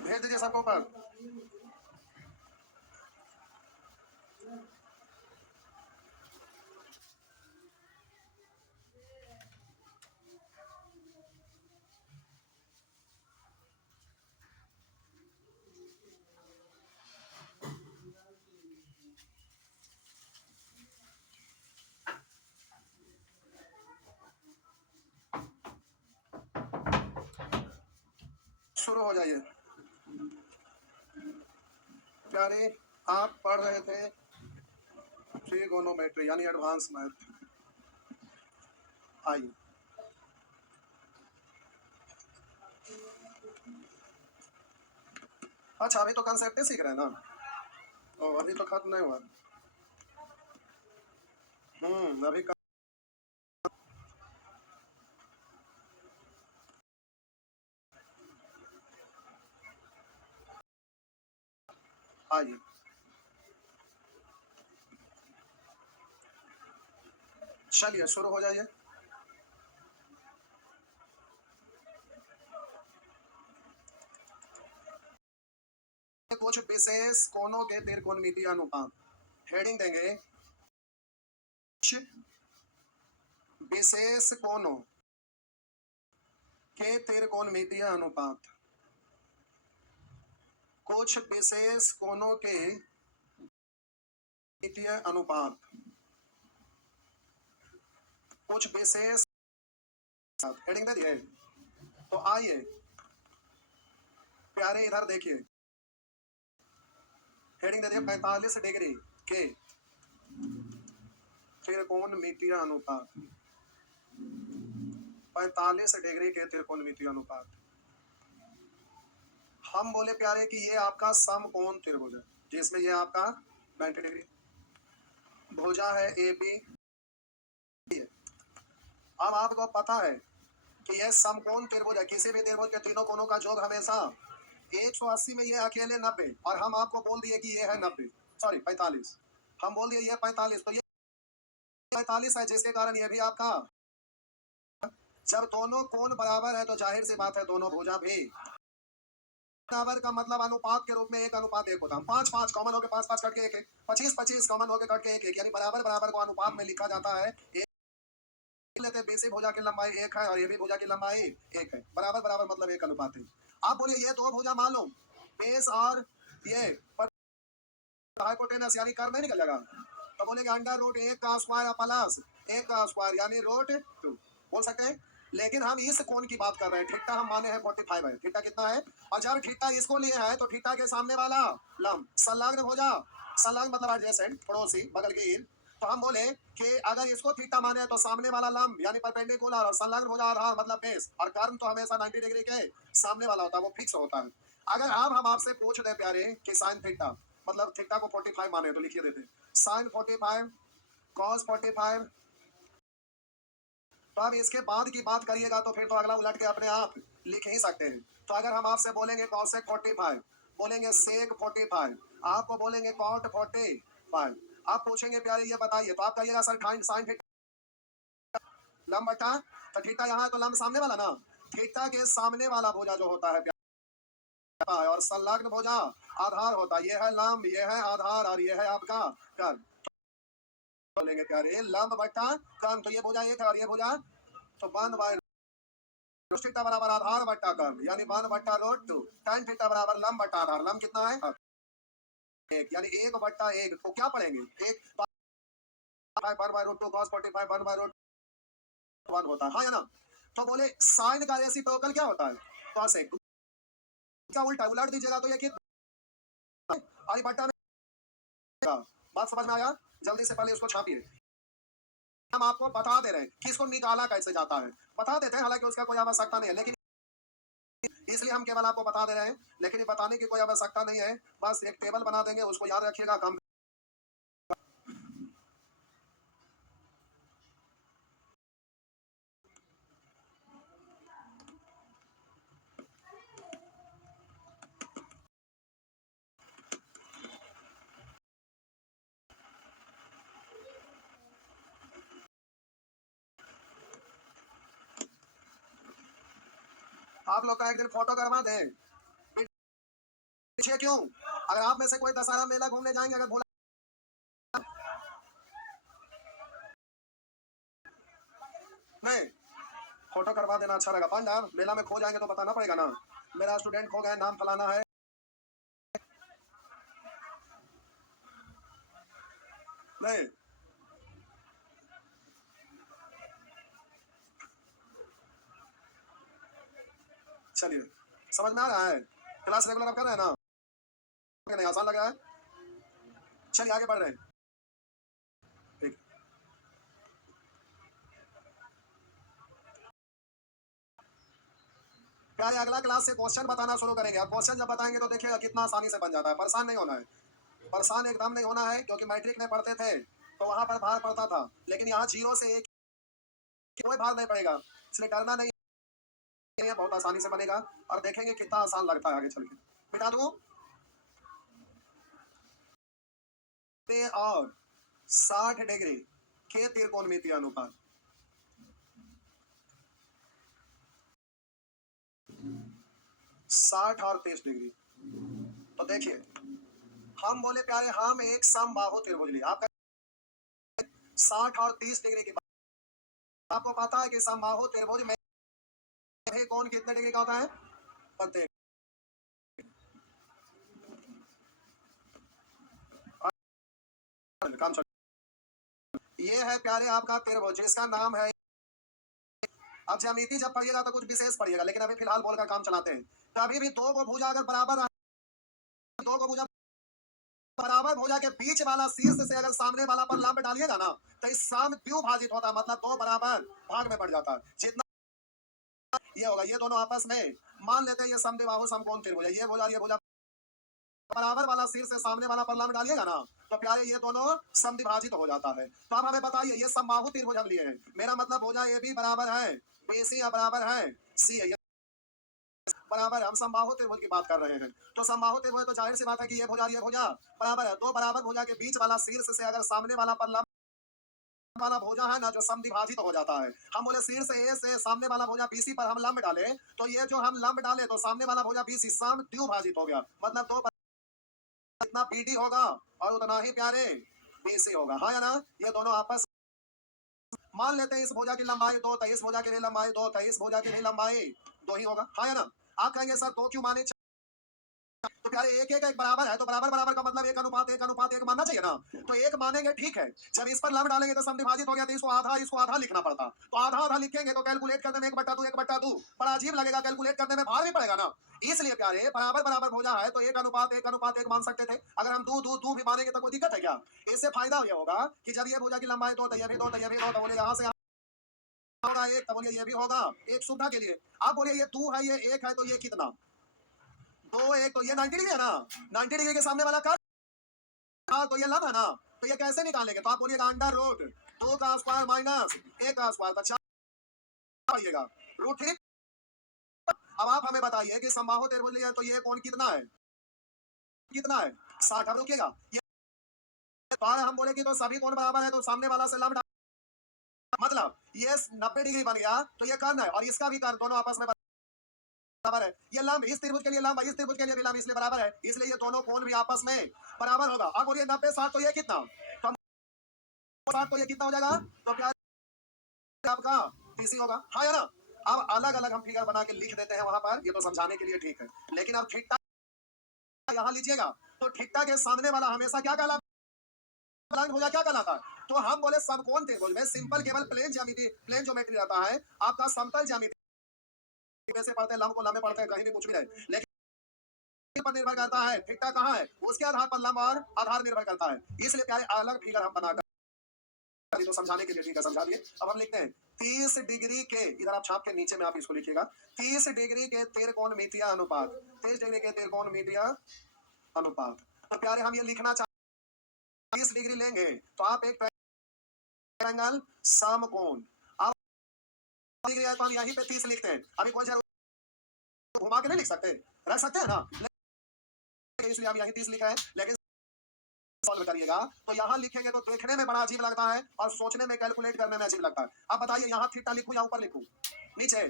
भेज दीजिए सबको ऊपर। शुरू हो जाइए। प्यारे, आप पढ़ रहे थे ट्रिगोनोमेट्री यानी एडवांस मैथ। आइए, अच्छा अभी तो कंसेप्ट सीख रहे हैं ना? ओ, अभी तो खत्म नहीं हुआ। अभी आइए, चलिए शुरू हो जाइए। कुछ विशेष कोणों के त्रिकोणमितीय अनुपात। हेडिंग देंगे कुछ विशेष कोणों के त्रिकोणमितीय अनुपात। कुछ विशेष कोणों के मितीय अनुपात। कुछ विशेष हेडिंग दे दिए। तो आइए प्यारे इधर देखिए, हेडिंग दे दिए 45 डिग्री के त्रिकोणमितीय अनुपात। 45 डिग्री के त्रिकोणमितीय अनुपात। हम बोले प्यारे कि ये आपका समकोण त्रिभुज है, जिसमें ये आपका 90 डिग्री भुजा है ए बी। अब आपको पता है कि यह समकोण त्रिभुज है। किसी भी त्रिभुज के तीनों कोणों का योग हमेशा 180 में ये अकेले 90, और हम आपको बोल दिए कि ये है 90, सॉरी 45, हम बोल दिए ये 45, तो ये 45 है, जिसके कारण ये भी आपका। जब दोनों कोण बराबर है तो जाहिर सी बात है दोनों भुजा भी बराबर का मतलब अनुपात के रूप में 1:1 होता है। 5-5 कॉमन होकर 5-5 कट के 1-1, 25-25 कॉमन होकर कट के 1-1, यानी बराबर बराबर को अनुपात में लिखा जाता है। लेते हैं बीसी भुजा की लंबाई 1 है और ये भी भुजा की लंबाई 1 है, बराबर बराबर मतलब 1 अनुपात है। आप बोलिए ये दो भुजा मालूम बेस और ये हाइपोटेनस यानी कर्व नहीं निकल जाएगा, तो बोलेंगे अंडर रूट 1 का स्क्वायर प्लस 1 का स्क्वायर यानी रूट 2 बोल सकते हैं। लेकिन हम इस कोण की बात कर रहे हैं। थीटा हम माने हैं 45 है। थीटा कितना है? और जब थीटा इसको लिए है तो थीटा के सामने वाला लंब संलग्न भुजा, संलग्न मतलब एडजेसेंट पड़ोसी बगल की। तो हम बोले कि अगर इसको थीटा माने तो सामने वाला लंब यानी परपेंडिकुलर और संलग्न भुजा आधार मतलब बेस, और कर्म तो हमेशा 90 डिग्री के सामने वाला होता है, वो फिक्स होता है। अगर अब हम आपसे पूछ रहे प्यारे कि साइन थीटा मतलब थीटा को 45 माने तो लिखिए देते साइन 45 कॉस 45। तो अब इसके बाद की बात करिएगा तो फिर तो अगला उलट के अपने आप लिख ही सकते हैं। तो अगर हम आपसे बोलेंगे कॉसेक 45, बोलेंगे सेक 45, आपको बोलेंगे कॉट 45, आप पूछेंगे प्यारे ये बताइए, तो आप कहिएगा सर साइन थीटा लंब बटा, तो थीटा यहाँ है तो लंब सामने वाला ना, थीटा के सामने वाला भुजा जो होता है और संलग्न भुजा आधार होता है। ये है लंब, ये है आधार और ये है आपका कर्म। बोलेंगे प्यारे लंब बटा कर्म, तो ये भुजा एक है और ये भुजा, तो 1 थीटा बराबर आधार बटा कर्म यानी 1 बटा रूट 2, tan थीटा बराबर लंब बटा आधार। लंब कितना है? 1 यानी 1 बटा 1 को क्या पढ़ेंगे? 1 1/√2 cos 45 1/√1 होता है, हाँ या ना? तो बोले साइन का रेसिप्रोकल क्या होता है? cos एक का उल्टा उलट दीजिएगा तो ये कितना आई बटा में। बात समझ में आया? जल्दी से पहले उसको छापिए। हम आपको बता दे रहे हैं कि इसको निकाला कैसे जाता है, बता देते हैं, हालांकि उसका कोई आवश्यकता नहीं है, लेकिन इसलिए हम केवल आपको बता दे रहे हैं, लेकिन ये बताने की कोई आवश्यकता नहीं है। बस एक टेबल बना देंगे, उसको याद रखिएगा। काम आप लोग का एक दिन फोटो करवा दें। पीछे क्यों? अगर आप में से कोई दशहरा मेला घूमने जाएंगे, अगर बोला नहीं, फोटो करवा देना अच्छा रहेगा। पंडा मेला में खो जाएंगे तो बताना पड़ेगा ना, मेरा स्टूडेंट खो गए, नाम फलाना है। नहीं, चलिए, समझ में आ रहा है? क्लास रेगुलर आप कर रहे हैं ना? नहीं, आसान लग रहा है? चलिए आगे बढ़ रहे हैं। ठीक, प्यारे अगला क्लास से क्वेश्चन बताना शुरू करेंगे। अब क्वेश्चन जब बताएंगे तो देखिएगा कितना आसानी से बन जाता है। परेशान नहीं होना है, परेशान एकदम नहीं होना है, क्योंकि मैट्रिक में पढ़ते थे तो वहां पर भार पड़ता था, लेकिन यहाँ जीरो से एक कोई भार नहीं पड़ेगा, इसलिए डरना नहीं है, बहुत आसानी से बनेगा और देखेंगे कितना आसान लगता है आगे चल के। बिता दूं और 60 डिग्री के त्रिकोणमितीय अनुपात, 60 और 30 डिग्री। तो देखिए, हम बोले प्यारे हम एक समबाहु त्रिभुज लिए, आप 60 और 30 डिग्री की बात, आपको पता है कि समबाहु त्रिभुज में कोण कितने डिग्री का होता है? प्रत्येक काम चल, ये है प्यारे आपका त्रिभुज जिसका नाम है। अब ज्यामिति जब पढ़िएगा तो कुछ विशेष पढ़िएगा, लेकिन अभी फिलहाल बोलकर काम चलाते हैं। कभी भी दो को भुजा अगर बराबर, दो को भुजा बराबर भुजा के बीच वाला शीर्ष से अगर सामने वाला पर लंब डालिएगा ना, तो इस साम द्विभाजित होता है, मतलब दो बराबर भाग में बढ़ जाता है। जितना ये होगा, ये दोनों आपस में मान लेते हैं ये समद्विबाहु समकोण त्रिभुज है, ये भुजा बराबर वाला शीर्ष से सामने वाला पर लंब डालिएगा ना, तो प्यारे ये दोनों समद्विभाजित हो जाता है। तो अब हमें बताइए, ये समबाहु त्रिभुज हम लिए हैं, मेरा मतलब भुजा ए बी बराबर है BC बराबर है सी है, बराबर हम समबाहु त्रिभुज की बात कर रहे हैं। तो समबाहु त्रिभुज तो जाहिर सी बात है कि ये भुजा बराबर है, दो बराबर भुजा के बीच वाला शीर्ष से अगर सामने वाला पर लंब वाला भुजा है ना जो समद्विभाजित हो जाता है। हम बोले शीर्ष ए से सामने वाला भुजा BC पर हम लंब डाले, तो ये जो हम लंब डाले तो सामने वाला भुजा BC समद्विभाजित हो गया, मतलब दो इतना BD होगा और उतना ही प्यारे BC होगा, हाँ या ना? ये दोनों आपस मान लेते हैं इस भुजा की लंबाई 2, तो इस भुजा की भी लंबाई 2, तो इस भुजा की भी लंबाई 2 ही होगा, हाँ या ना? आप कहेंगे सर 2 क्यों माने? तो प्यारे एक बराबर है, तो बराबर बराबर का मतलब एक अनुपात एक मानना चाहिए ना। तो एक मानेंगे, ठीक है, जब इस पर लंब डालेंगे तो समद्विभाजित हो गया, तो इसको आधा लिखना पड़ता। तो आधा लिखेंगे तो कैलकुलेट करने में 1/2 बड़ा अजीब लगेगा, कैलकुलेट करने में भार भी पड़ेगा ना। इसलिए प्यारे बराबर बराबर भुजा है तो एक अनुपात एक मान सकते थे। अगर हम दू भी मानेंगे तो कोई दिक्कत है क्या? इससे फायदा ये होगा कि जब ये भुजा की लंबाई 2, तो ये भी 2, तो ये भी 2, तो बोले यहाँ से होगा एक, तो बोलिए ये भी होगा एक, सुविधा के लिए आप बोलिए ये 2 है ये 1 है, तो ये कितना 2 1, तो ये 90 डिग्री है ना। 90 डिग्री के सामने वाला का, हाँ, तो ये लंब है ना, तो ये कैसे निकालेंगे? तो आप बोलिएगा √2 का स्क्वायर माइनस 1 का स्क्वायर, तो पाइएगा √3। अब आप हमें बताइए कि समबाहु त्रिभुज लिया तो ये कोण कितना है? 60। अब रुकिएगा, ये बार हम बोले कि तो सभी कोण बराबर है, तो सामने वाला से लंब मतलब ये 90 डिग्री बन गया, तो ये कर्ण है और इसका भी कर्ण, दोनों आपस में बराबर है। ये लंब इस त्रिभुज के लिए लंब, इस त्रिभुज के लिए भी लंब, इसलिए बराबर है, इसलिए ये दोनों कोण भी आपस में बराबर होगा। अब बोलिए 90 60, तो ये कितना? तो 60, तो ये कितना हो जाएगा? तो क्या आपका BC होगा, हाँ या ना? अब अलग अलग हम फिगर बना के लिख देते हैं वहां पर, ये तो समझाने के लिए ठीक है, लेकिन अब थीटा यहाँ लीजिएगा, तो थीटा के सामने वाला हमेशा क्या कहलाता है? भुजा क्या कहलाता है? तो हम बोले समकोण त्रिभुज में सिंपल केवल प्लेन ज्यामिति, प्लेन ज्योमेट्री रहता है, आपका समतल ज्यामिति वैसे पढ़ते हैं, लंब को लंबे पढ़ते हैं, कहीं भी कुछ भी रहे, लेकिन पर निर्भर करता है थीटा कहाँ है, उसके आधार पर लंब और आधार निर्भर करता है। इसलिए प्यारे अलग फिगर हम बनाकर, तो समझाने के लिए ठीक है, समझा दिए। अब हम लिखते हैं 30 डिग्री के, इधर आप छाप के नीचे में आप इसको लिखिएगा, 30 डिग्री के त्रिकोणमितीय अनुपात, 30 डिग्री के त्रिकोणमितीय अनुपात। तो प्यारे हम ये लिखना चाहते 30 डिग्री लेंगे तो आप एक ट्रायंगल समकोण, आप डिग्री है तो हम यहीं पे 30 लिखते हैं, अभी कोई जरूर घुमा के नहीं लिख सकते, रख सकते हैं ना, इसलिए हम यहीं 30 लिखा है। लेकिन सॉल्व करिएगा तो यहाँ लिखेंगे तो देखने में बड़ा अजीब लगता है और सोचने में, कैलकुलेट करने में अजीब लगता है। अब बताइए यहाँ थीटा लिखूं या ऊपर लिखूं? नीचे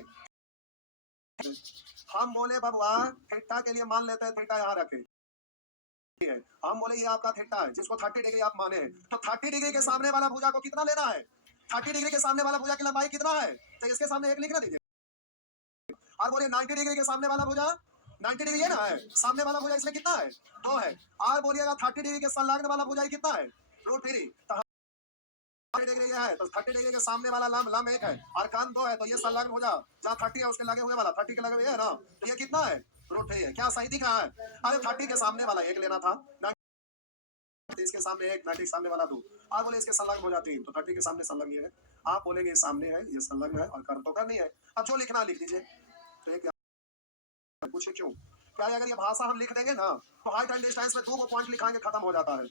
हम बोले बबुआ थीटा के लिए मान लेते हैं थीटा यहाँ रखे है। हम बोले ये आपका थीटा है जिसको 30 डिग्री आप माने हैं, तो 30 डिग्री के सामने वाला भुजा को कितना लेना है? 30 डिग्री के सामने वाला भुजा की लंबाई कितना है? तो इसके सामने एक लिखना दीजिए। और बोले 90 डिग्री के सामने वाला भुजा 90 डिग्री है ना है, सामने वाला भुजा इसमें कितना है? 2 है। और बोलिएगा 30 डिग्री के संलग्न वाला भुजा कितना है? √3। तो 30 डिग्री ये है तो 30 डिग्री के सामने वाला लंब 1 है और कान 2 है, तो ये संलग्न भुजा जहाँ 30 है उसके लगे हुए वाला 30 के लगे हुए है ना, तो ये कितना है? √3 है। क्या सही दिख रहा है? अरे 30 के सामने वाला 1 लेना था, 90 इसके सामने 1, 90 के सामने वाला 2। आप बोले इसके संलग्न हो जाती है, तो 30 के सामने संलग्न ये है। आप बोलेंगे ये सामने है, ये संलग्न है और कर्म तो करनी है। अब जो लिखना लिख दीजिए। तो एक पूछे क्यों? क्या अगर ये भाषा हम लिख देंगे ना तो हाइट एंड डिस्टेंस में 2 पॉइंट लिखाएंगे खत्म हो जाता है।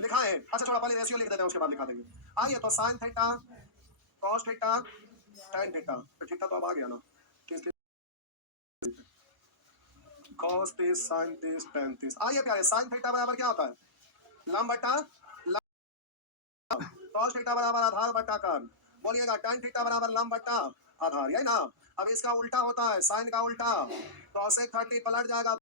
लिखा है, अच्छा छोड़ा पहले रेशियो लिख देते हैं उसके बाद लिखा देंगे। आइए तो sine theta cos theta tan theta, तो थीटा तो अब आ गया ना, कॉस 30 साइन 30 tan 30। आइए प्यारे साइन थीटा बराबर क्या होता है? लंब बटा कॉस थीटा बराबर आधार बटा कर्ण। बोलिएगा tan थीटा बराबर लंब बटा आधार, यही ना। अब इसका उल्टा होता है साइन का उल्टा, cosec 30 पलट जाएगा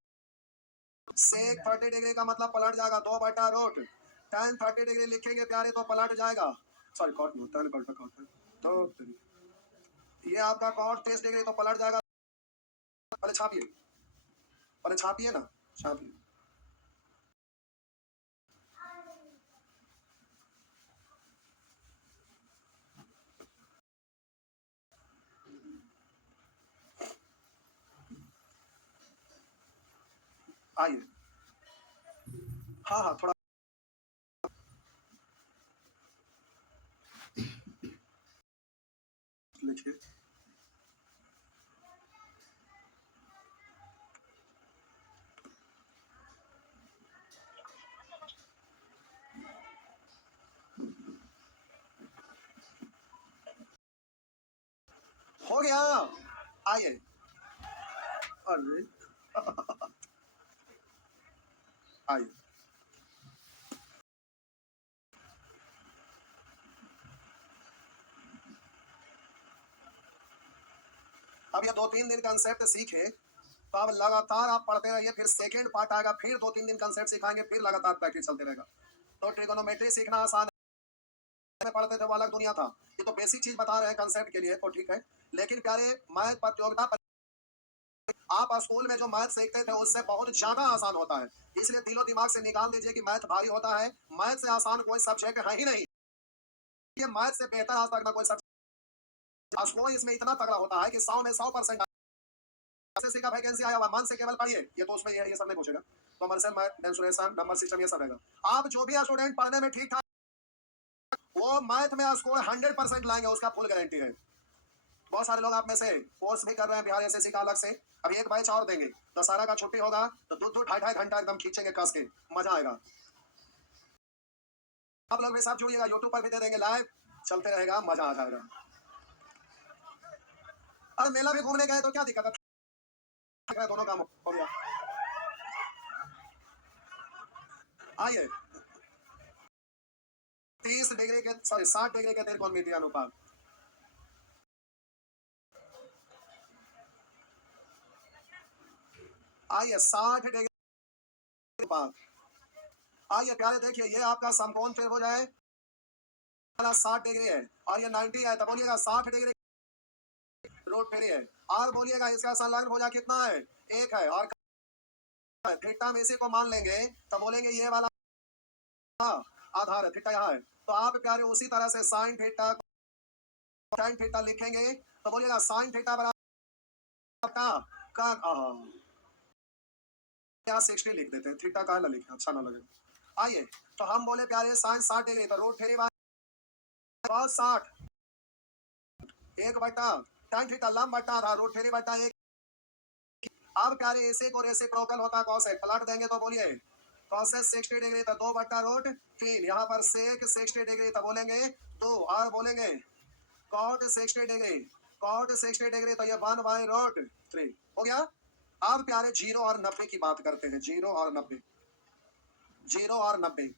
sec 30 डिग्री का मतलब पलट जाएगा 2/√। tan 30 डिग्री लिखेंगे प्यारे तो पलट जाएगा, सॉरी कॉट नहीं tan का उल्टा कॉट है, तो ये आपका cot 30 डिग्री तो पलट जाएगा। पहले छापिए ना, छापिए। आइए हाँ हाँ थोड़ा लिखिए। हो गया। आइए अरे आइए अब ये 2-3 दिन कंसेप्ट सीखे तो अब लगातार आप पढ़ते रहिए, फिर सेकेंड पार्ट आएगा, फिर 2-3 दिन कंसेप्ट सिखाएंगे, फिर लगातार प्रैक्टिस चलते रहेगा। तो ट्रिगोनोमेट्री सीखना आसान में पढ़ते थे वो अलग दुनिया था, ये तो बेसिक चीज बता रहे हैं कंसेप्ट के लिए तो ठीक है। लेकिन प्यारे मैथ प्रतियोगिता आप स्कूल में जो मैथ सीखते थे उससे बहुत ज्यादा आसान होता है, इसलिए दिलो दिमाग से निकाल दीजिए कि मैथ भारी होता है। मैथ से आसान कोई सब्जेक्ट है ही नहीं, ये मैथ से बेहतर आज तक ना कोई सब्जेक्ट। स्कोर इसमें इतना तगड़ा होता है कि 100 में 100% एसएससी का वैकेंसी आया हुआ मन से केवल पढ़िए, ये तो उसमें ये सब नहीं पूछेगा, commercial math mensuration number system ये सब रहेगा। आप जो भी स्टूडेंट पढ़ने में ठीक ठाक वो मैथ में स्कोर 100% लाएंगे, उसका फुल गारंटी है। बहुत सारे लोग आप में से कोर्स भी कर रहे हैं बिहार एसएससी का अलग से, अभी एक बैच और देंगे, दशहरा का छुट्टी होगा तो 2-2 ढाई घंटा एकदम खींचेंगे कस के, मजा आएगा। आप लोग भी साथ जुड़िएगा, यूट्यूब पर भी दे देंगे लाइव, चलते रहेगा, मजा आ जाएगा। अरे मेला भी घूमने गए तो क्या दिक्कत है, दोनों काम हो गया। आइए 30 डिग्री के सॉरी 60 डिग्री के त्रिकोणमितीय अनुपात। आइए 60 डिग्री अनुपात। आइए प्यारे देखिए ये आपका समकोण फिर हो जाए 60 डिग्री है और ये 90 है, तो बोलिएगा 60 डिग्री √3 है। और बोलिएगा इसका संलग्न भुजा कितना है? 1 है। और थीटा में इसी को मान लेंगे तो बोलेंगे ये वाला आधार है, थीटा यहाँ है, तो आप प्यारे उसी तरह से साइन थीटा tan थीटा लिखेंगे तो बोलिएगा साइन थीटा बराबर का 60 लिख देते हैं, थीटा का ना लिखे अच्छा ना लगे। आइए तो हम बोले प्यारे साइन 60 डिग्री तो √3 cos 60 1 बटा tan थीटा लंब बटा आधार √3/1। अब प्यारे इसी को रेसिप्रोकल होता है cosec, पलट देंगे तो बोलिए cosec 60 डिग्री तो 2/√3, यहाँ पर sec 60 डिग्री तो बोलेंगे 2, और बोलेंगे cot 60 डिग्री तो ये 1/√3 हो गया। अब प्यारे 0 और 90 की बात करते हैं, 0 और 90, 0 और 90।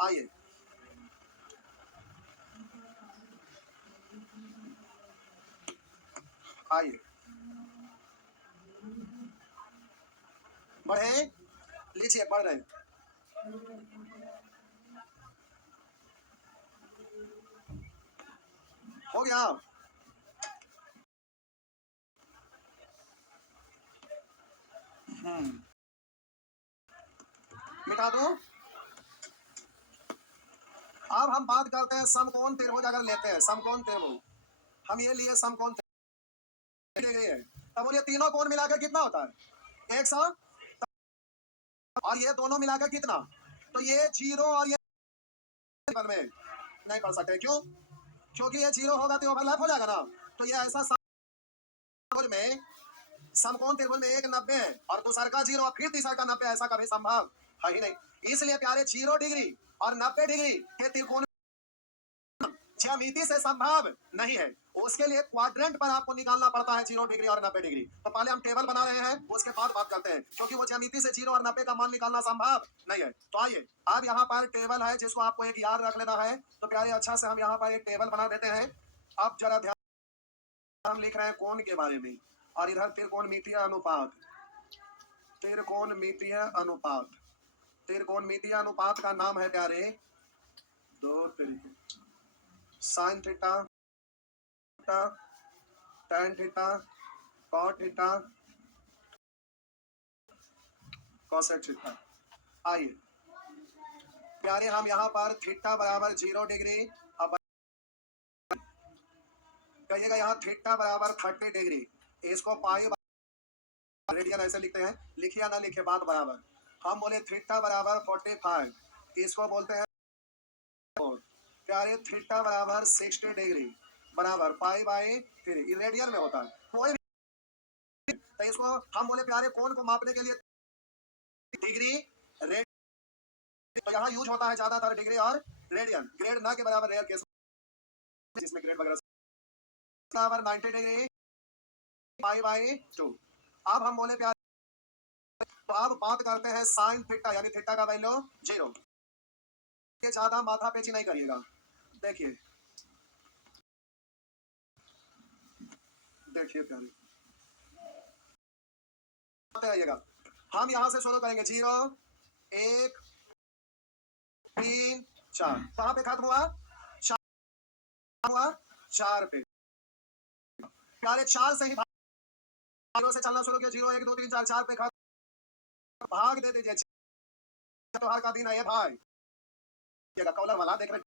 आइए आइए बढ़े, लीजिए बढ़ रहे हैं। हो गया। मिटा दो। अब हम बात करते हैं समकोण त्रिभुज अगर लेते हैं, समकोण त्रिभुज हम ये लिए समकोण ले गए हैं, तब बोलिए तीनों कोण मिलाकर कितना होता है 100, और ये दोनों मिलाकर कितना, तो ये 0 और ये में नहीं पढ़ सकते, क्यों? क्योंकि ये 0 होगा तो ओवरलैप हो जाएगा ना। तो ये ऐसा समकोण में, समकोण त्रिभुज में एक 90 है और दूसरा का 0 और फिर तीसरा का 90, ऐसा कभी संभव है ही नहीं। इसलिए प्यारे 0 डिग्री और 90 डिग्री के त्रिकोण ज्यामिति से संभव नहीं है। उसके लिए क्वाड्रेंट पर आपको निकालना पड़ता है 0 डिग्री और 90 डिग्री। तो पहले हम टेबल बना रहे हैं, उसके बाद बात करते हैं, क्योंकि वो ज्यामिति से 0 और 90 का मान निकालना संभव नहीं है। तो आइए, अब यहाँ पर टेबल है जिसको आपको एक याद रख लेना है। तो प्यारे अच्छा से हम यहाँ पर एक टेबल बना देते हैं। अब जरा ध्यान, हम लिख रहे हैं कोण के बारे में, और इधर त्रिकोणमितीय अनुपात, त्रिकोणमितीय अनुपात, त्रिकोणमितीय अनुपात का नाम है प्यारे दो तरीके, sine theta, tan theta, cot theta, cosec theta. आइए प्यारे हम यहाँ पर थीटा बराबर 0 डिग्री, अब कहिएगा यहाँ थीटा बराबर 30 डिग्री, इसको पाई रेडियन ऐसे लिखते हैं, लिखिए ना लिखिए बात बराबर। हम बोले थीटा बराबर 45, इसको बोलते हैं प्यारे थीटा बराबर 60 डिग्री बराबर पाई बाई 3, रेडियन में होता है कोई भी। तो इसको हम बोले प्यारे कोण को मापने के लिए डिग्री रेड, तो यहाँ यूज होता है ज्यादातर डिग्री और रेडियन, ग्रेड ना के बराबर रेयर केस जिसमें ग्रेड वगैरह बराबर 90 डिग्री पाई बाई 2। अब हम बोले प्यारे, तो अब बात करते हैं साइन थीटा, यानी थीटा का वैल्यू 0। ये ज्यादा माथा पेची नहीं करिएगा, देखिए देखिए प्यारे आइएगा, हम यहां से शुरू करेंगे 0 1 3 4, कहां पे खत्म हुआ 4 हुआ 4 पे प्यारे 4 से ही 0 से चलना शुरू किया, 0 1 2 3 4, 4 पे खत्म, भाग दे दीजिए। त्योहार का दिन है ये भाई, कॉलर वाला देख रहे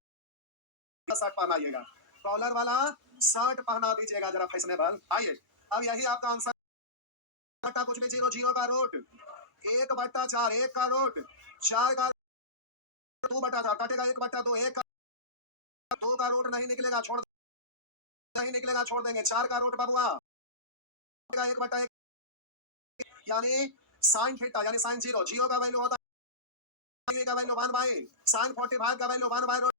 शर्ट पहनाइएगा, कॉलर वाला शर्ट पहना दीजिएगा जरा फैशनेबल। आइए अब यही आपका आंसर, बटा कुछ भी 0 0 का रूट 1/4, 1 का रूट 4 का 2/4 कटेगा 1/2, 1 का 2 का रूट नहीं निकलेगा, छोड़ नहीं निकलेगा, छोड़ देंगे 4 का रूट बबुआ 1/1, यानी साइन थीटा यानी साइन 0, 0 का वैल्यू होता है का वैल्यू 1/, साइन 45 का वैल्यू 1/,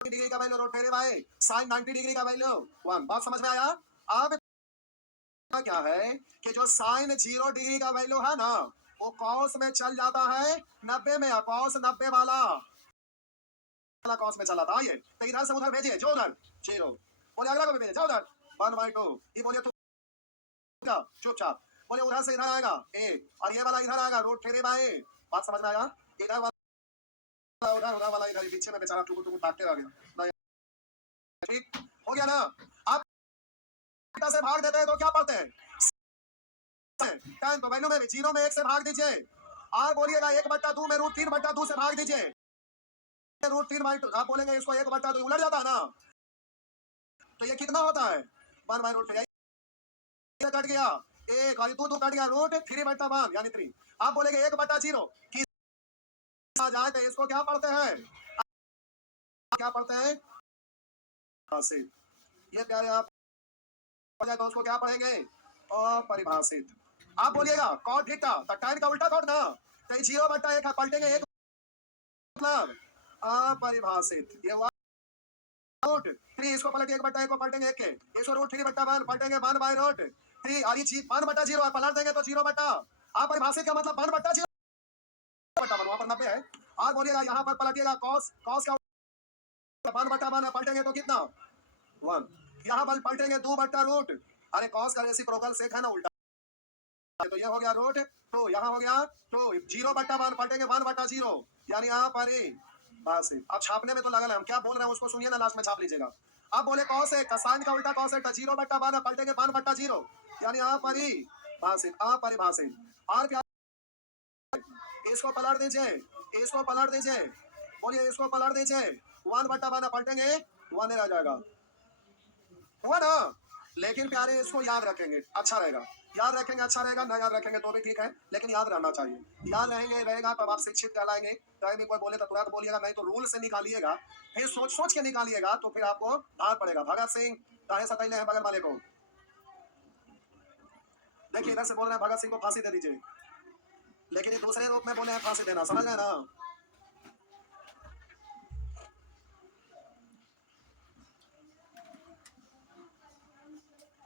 डिग्री का वैल्यू रूट 3/, साइन 90 डिग्री का वैल्यू 1। बात समझ में आया? अब क्या है कि जो साइन 0 डिग्री का वैल्यू है ना, वो कॉस में चल जाता है 90 में, कॉस 90 वाला कॉस में चला था। आइए तो इधर से उधर भेजिए, जो उधर 0 बोले अगला को भी भेजिए, जाओ उधर 1/2, ये बोलिए चुपचाप बोले उधर से इधर आएगा ए, और ये वाला इधर आएगा रूट 3/। बात समझ में आया? इधर वाला उधर, उधर वाला इधर, पीछे में बेचारा टुकुर टुकुर भागते रह गया। ठीक हो गया ना? आप से भाग देते हैं तो क्या पढ़ते हैं, तो वैल्यू में 0 में 1 से भाग दीजिए, और बोलिएगा 1/2 में रूट 3/2 से भाग दीजिए, रूट 3/2 आप बोलेंगे इसको 1/2 उलट जाता है ना, तो ये कितना होता है 1/√3, कट गया 1 और 2 कट गया रूट 3/1 यानी 3। आप बोलेंगे 1/0 की आ जाए तो इसको क्या पढ़ते हैं, क्या पढ़ते हैं ये प्यारे आप तो उसको क्या पढ़ेंगे अपरिभाषित। आप बोलिएगा कॉट थीटा, तो tan का उल्टा कॉट ना, तो 0/1 पलटेंगे 1, मतलब अपरिभाषित। ये रूट 3 इसको पलट 1/1 को पलटेंगे 1 के, इसको रूट 3/1 पलटेंगे 1/√3, और ये 1/0 पलट देंगे तो 0 अपरिभाषित का मतलब 1/0 वहां पर 90 है, आज बोलिएगा यहाँ पर पलटिएगा कॉस कॉस का 1/1 पलटेंगे तो कितना 1। यहाँ पर पलटेंगे 2/रूट। अरे कॉस का रेसिप्रोकल सेक है ना उल्टा, तो ये हो गया रूट 2, यहाँ हो गया 2। 0/1 पलटेंगे 1/0, यानी यहाँ पर ही बस। अब छापने में तो लगा हम क्या बोल रहे हैं उसको सुनिए ना, लास्ट में छाप लीजिएगा। अब बोले कॉस है साइन का उल्टा कॉस है 0/1 पलटेंगे 1/0, यानी यहाँ पर ही बस, यहाँ पर ही बस। और क्या इसको पलट दीजिए, इसको पलट दीजिए, बोलिए इसको पलट दीजिए 1/1 पलटेंगे 1 रह जाएगा, हुआ ना। लेकिन प्यारे इसको याद रखेंगे, अच्छा रहेगा। याद रखेंगे अच्छा रहेगा, ना याद रखेंगे तो भी ठीक है, लेकिन याद रहना चाहिए। याद रहेंगे रहेगा तब आप शिक्षित कहलाएंगे। चाहे भी कोई बोले तो तुरंत बोलिएगा, नहीं तो रूल से निकालिएगा, फिर सोच सोच के निकालिएगा तो फिर आपको भार पड़ेगा। भगत सिंह काहे सतैले हैं बगल वाले को, देखिए इधर से बोल रहे हैं भगत सिंह को फांसी दे दीजिए, लेकिन ये दूसरे रूप में बोले हैं फांसी देना, समझ रहे ना।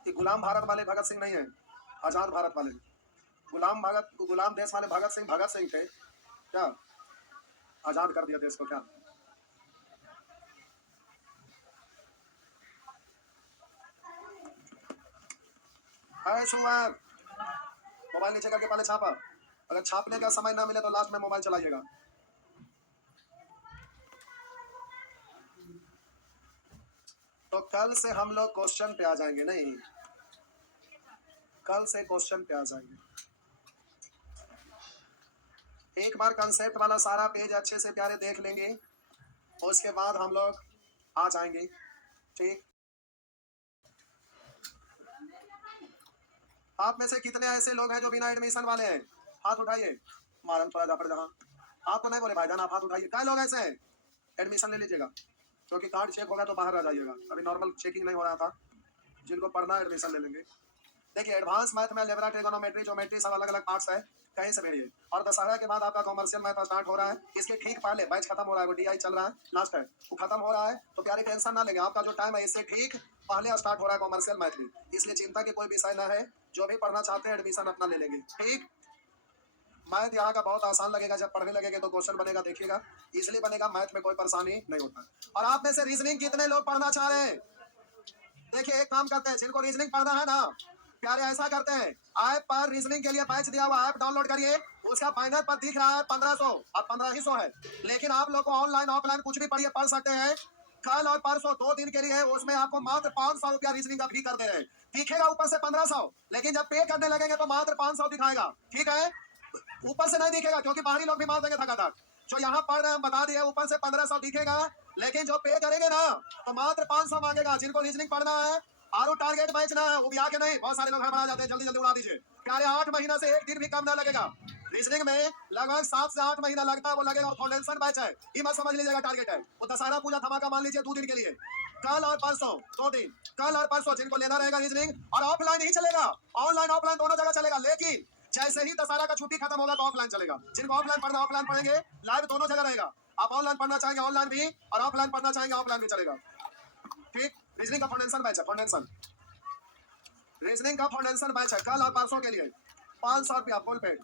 कि गुलाम भारत वाले भगत सिंह नहीं है, आजाद भारत वाले। गुलाम देश वाले भगत सिंह थे क्या, आजाद कर दिया देश को क्या। मोबाइल नीचे करके पहले छापा, अगर छापने का समय ना मिले तो लास्ट में मोबाइल चलाइएगा। तो कल से हम लोग क्वेश्चन पे आ जाएंगे, नहीं कल से क्वेश्चन पे आ जाएंगे। एक बार कंसेप्ट वाला सारा पेज अच्छे से प्यारे देख लेंगे, उसके बाद हम लोग आ जाएंगे, ठीक। आप में से कितने ऐसे लोग हैं जो बिना एडमिशन वाले हैं, हाथ उठाइए। मारम थोड़ा जापर जहाँ आपको नहीं बोले भाईजान, आप हाथ उठाइए। क्या लोग ऐसे हैं, एडमिशन ले लीजिएगा, क्योंकि कार्ड चेक होगा तो बाहर आ जाइएगा। अभी नॉर्मल चेकिंग नहीं हो रहा था, जिनको पढ़ना एडमिशन ले लेंगे। देखिए एडवांस मैथ में अलजेब्रा, ट्रिगोनोमेट्री, ज्योमेट्री सब अलग अलग पार्ट्स है, कहीं से भेड़िए। और दशहरा के बाद आपका कॉमर्शियल मैथ स्टार्ट हो रहा है, इसके ठीक पहले बैच खत्म हो रहा है, वो DI चल रहा है, लास्ट है वो खत्म हो रहा है, तो प्यारे टेंशन ना लेंगे, आपका जो टाइम है इससे ठीक पहले स्टार्ट हो रहा है कॉमर्शियल मैथ में, इसलिए चिंता की कोई विषय ना है। जो भी पढ़ना चाहते हैं एडमिशन अपना ले लेंगे, ठीक। मैथ यहाँ का बहुत आसान लगेगा, जब पढ़ने लगेगा तो क्वेश्चन बनेगा, देखिएगा इसलिए बनेगा, मैथ में कोई परेशानी नहीं होता। और आप में से रीजनिंग कितने लोग पढ़ना चाह रहे हैं, देखिए एक काम करते हैं, जिनको रीजनिंग पढ़ना है ना प्यारे ऐसा करते हैं, ऐप पर रीजनिंग के लिए बैच दिया हुआ, ऐप डाउनलोड करिए, उसका फाइनल पर दिख रहा है 1500 और 1500 है, लेकिन आप लोग को ऑनलाइन ऑफलाइन कुछ भी पढ़िए, पढ़ सकते हैं। कल और परसों 2 दिन के लिए है, उसमें आपको मात्र 500 रुपया रीजनिंग का फ्री कर दे रहे हैं, दिखेगा ऊपर से 1500, लेकिन जब पे करने लगेंगे तो मात्र 500 दिखाएगा, ठीक है। ऊपर से नहीं दिखेगा क्योंकि बाहरी लोग भी मार देंगे धक्का। जो यहाँ पढ़ रहे हैं बता दिए, ऊपर से 1500 दिखेगा, लेकिन जो पे करेंगे ना तो मात्र 500 मांगेगा। जिनको रीजनिंग पढ़ना है और टारगेट बेचना है वो भी आके नहीं, बहुत सारे लोग हड़बड़ा जाते हैं, जल्दी जल्दी उड़ा दीजिए। प्यारे 8 महीना से एक दिन भी कम ना लगेगा, रीजनिंग में लगभग 7 से 8 महीना लगता है, वो लगेगा। फाउंडेशन बैच है, ये मत समझ लीजिएगा टारगेट है, वो दशहरा पूजा धमाका मान लीजिए 2 दिन के लिए, कल और परसों 2 दिन, कल और परसों जिनको लेना रहेगा रीजनिंग। और ऑफलाइन ही चलेगा, ऑनलाइन ऑफलाइन दोनों जगह चलेगा, लेकिन जैसे ही दशहरा का छुट्टी खत्म होगा तो ऑफलाइन चलेगा। जिनको ऑफलाइन पढ़ना ऑफलाइन पढ़ेंगे, लाइव दोनों जगह रहेगा। आप ऑनलाइन पढ़ना चाहेंगे ऑनलाइन भी, और ऑफलाइन पढ़ना चाहेंगे ऑफलाइन भी चलेगा, ठीक। रीजनिंग का फाउंडेशन बैच है, फाउंडेशन रीजनिंग का फाउंडेशन बैच है, कल और परसों के लिए 500 रुपया फुल पेड।